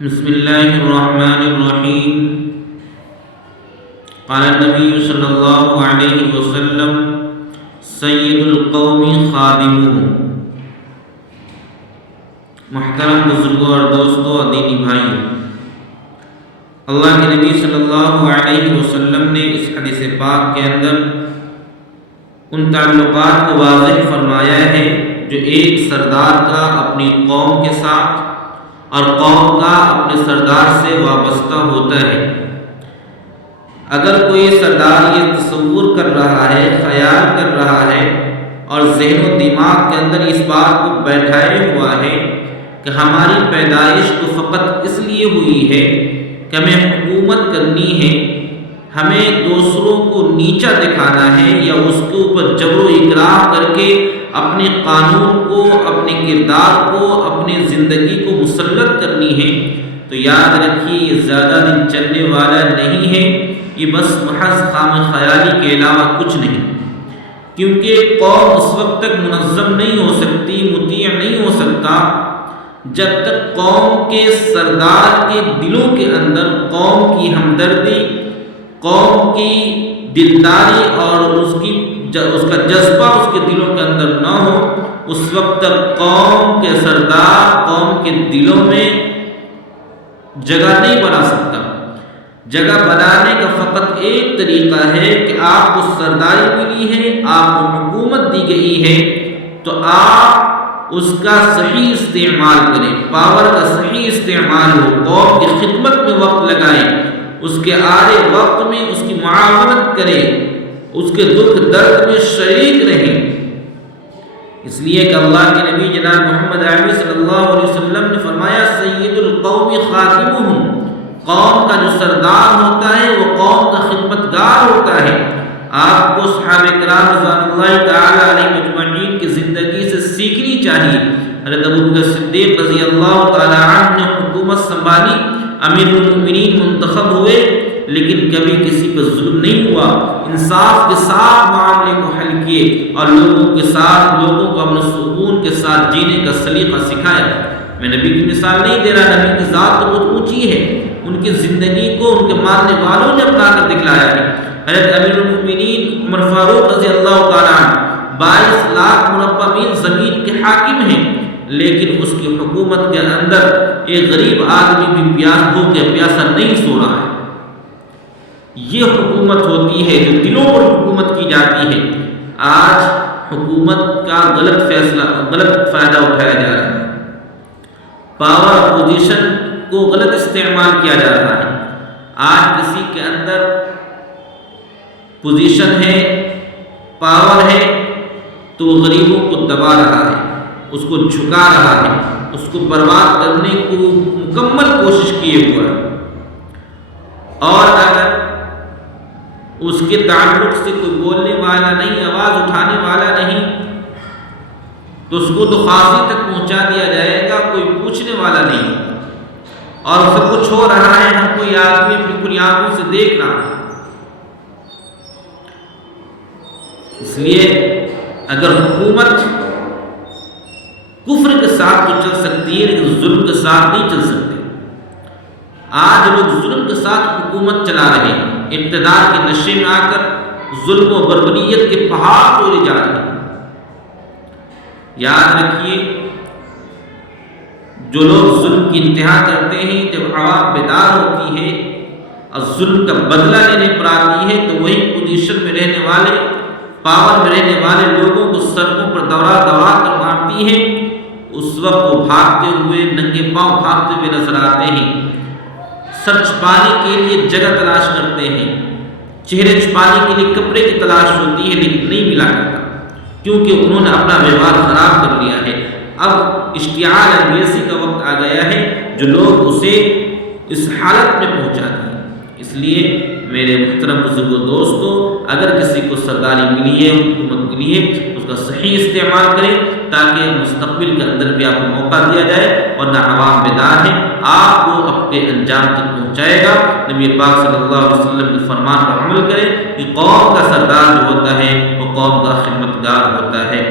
بسم اللہ الرحمن الرحیم قال النبی صلی اللہ علیہ وسلم سید القوم خادمون۔ محترم بزرگوں اور دوستوں اور دینی بھائیوں، اللہ کے نبی صلی اللہ علیہ وسلم نے اس حدیث پاک کے اندر ان تعلقات کو واضح فرمایا ہے جو ایک سردار کا اپنی قوم کے ساتھ اور قوم کا اپنے سردار سے وابستہ ہوتا ہے۔ اگر کوئی سردار یہ تصور کر رہا ہے، خیال کر رہا ہے اور ذہن و دماغ کے اندر اس بات کو بیٹھائے ہوا ہے کہ ہماری پیدائش تو فقط اس لیے ہوئی ہے کہ ہمیں حکومت کرنی ہے، ہمیں دوسروں کو نیچا دکھانا ہے یا اس کے اوپر جبر و اکراه کر کے اپنے قانون کو، اپنے کردار کو، اپنی زندگی کو مسلط کرنی ہے، تو یاد رکھیے یہ زیادہ دن چلنے والا نہیں ہے، یہ بس محض خام خیالی کے علاوہ کچھ نہیں۔ کیونکہ قوم اس وقت تک منظم نہیں ہو سکتی، مطیع نہیں ہو سکتا جب تک قوم کے سردار کے دلوں کے اندر قوم کی ہمدردی، قوم کی دلداری اور اس کا جذبہ اس کے دلوں کے اندر نہ ہو، اس وقت تک قوم کے سردار قوم کے دلوں میں جگہ نہیں بنا سکتا۔ جگہ بنانے کا فقط ایک طریقہ ہے کہ آپ کو سرداری ملی ہے، آپ کو حکومت دی گئی ہے، تو آپ اس کا صحیح استعمال کریں، پاور کا صحیح استعمال ہو، قوم کی خدمت میں وقت لگائیں، اس کے آڑے وقت میں اس کی معاونت کریں، اس کے دکھ درد میں شریک رہیں۔ اس لیے کہ اللہ کے نبی جناب محمد عربی صلی اللہ علیہ وسلم نے فرمایا سید القوم خادمون، قوم کا جو سردار ہوتا ہے وہ قوم کا خدمتگار ہوتا ہے۔ آپ کو صحابہ کرام رضوان اللہ تعالی علیہ مجمعین کی زندگی سے سیکھنی چاہیے۔ حضرت ابوبکر صدیق رضی اللہ تعالی عنہ نے حکومت سنبھالی، امیر المؤمنین منتخب ہوئے، لیکن کبھی کسی پر ظلم نہیں ہوا، انصاف کے ساتھ معاملے کو حل کیے اور لوگوں کو امن و سکون کے ساتھ جینے کا سلیقہ سکھایا۔ میں نبی کی مثال نہیں دے رہا، نبی کی ذات تو بہت اونچی ہے، ان کی زندگی کو ان کے ماننے والوں نے اپنا کر دکھلایا ہے۔ حضرت امیر المؤمنین عمر فاروق رضی اللہ تعالیٰ عنہ 22 لاکھ مربع میل زمین کے حاکم ہیں، لیکن اس کی حکومت کے اندر ایک غریب آدمی بھی پیاسا نہیں سو رہا ہے۔ یہ حکومت ہوتی ہے جو دلوں پر حکومت کی جاتی ہے۔ آج حکومت کا غلط فائدہ اٹھایا جا رہا ہے، پاور اور پوزیشن کو غلط استعمال کیا جا رہا ہے۔ آج کسی کے اندر پوزیشن ہے، پاور ہے، تو وہ غریبوں کو دبا رہا ہے، اس کو جھکا رہا ہے، اس کو برباد کرنے کو مکمل کوشش کیے ہوا ہے۔ اور اگر اس کے تعلق سے کوئی بولنے والا نہیں، آواز اٹھانے والا نہیں، تو اس کو تو خاصی تک پہنچا دیا جائے گا، کوئی پوچھنے والا نہیں ہوگا، اور سب کچھ ہو رہا ہے، ہم کوئی آدمی اپنی کھلی آنکھوں سے دیکھ رہا ہے۔ اس لیے اگر حکومت کفر کے ساتھ تو چل سکتی ہے لیکن ظلم کے ساتھ نہیں چل سکتی۔ آج لوگ ظلم کے ساتھ حکومت چلا رہے ہیں، اقتدار کے نشے میں آ کر ظلم و بربریت کے پہاڑ توڑے جا رہے ہیں۔ یاد رکھیے، جو لوگ ظلم کی انتہا کرتے ہیں، جب عوام بیدار ہوتی ہے اور ظلم کا بدلہ لینے پر آتی ہے، تو وہی پوزیشن میں رہنے والے، پاور میں رہنے والے لوگوں کو سڑکوں پر دوڑا کر مارتی ہے۔ اس وقت وہ بھاگتے ہوئے، ننگے پاؤں بھاگتے ہوئے نظر آتے ہیں، سر چھپانے کے لیے جگہ تلاش کرتے ہیں، چہرے چھپانے کے لیے کپڑے کی تلاش ہوتی ہے، لیکن نہیں ملا کرتا، کیونکہ انہوں نے اپنا ویوہار خراب کر لیا ہے۔ اب اشتعال انگیزی کا وقت آ گیا ہے جو لوگ اسے اس حالت میں پہنچاتے ہیں۔ اس لیے میرے محترم بزرگوں دوستو، اگر کسی کو سرداری ملی ہے، حکومت ملی ہے، اس کا صحیح استعمال کریں تاکہ مستقبل کے اندر بھی آپ کو موقع دیا جائے، ورنہ عوام بیدار ہے، آپ کو اپنے انجام تک پہنچائے گا۔ نبی پاک صلی اللہ علیہ وسلم کے فرمان پر عمل کریں کہ قوم کا سردار جو ہوتا ہے وہ قوم کا خدمتگار ہوتا ہے۔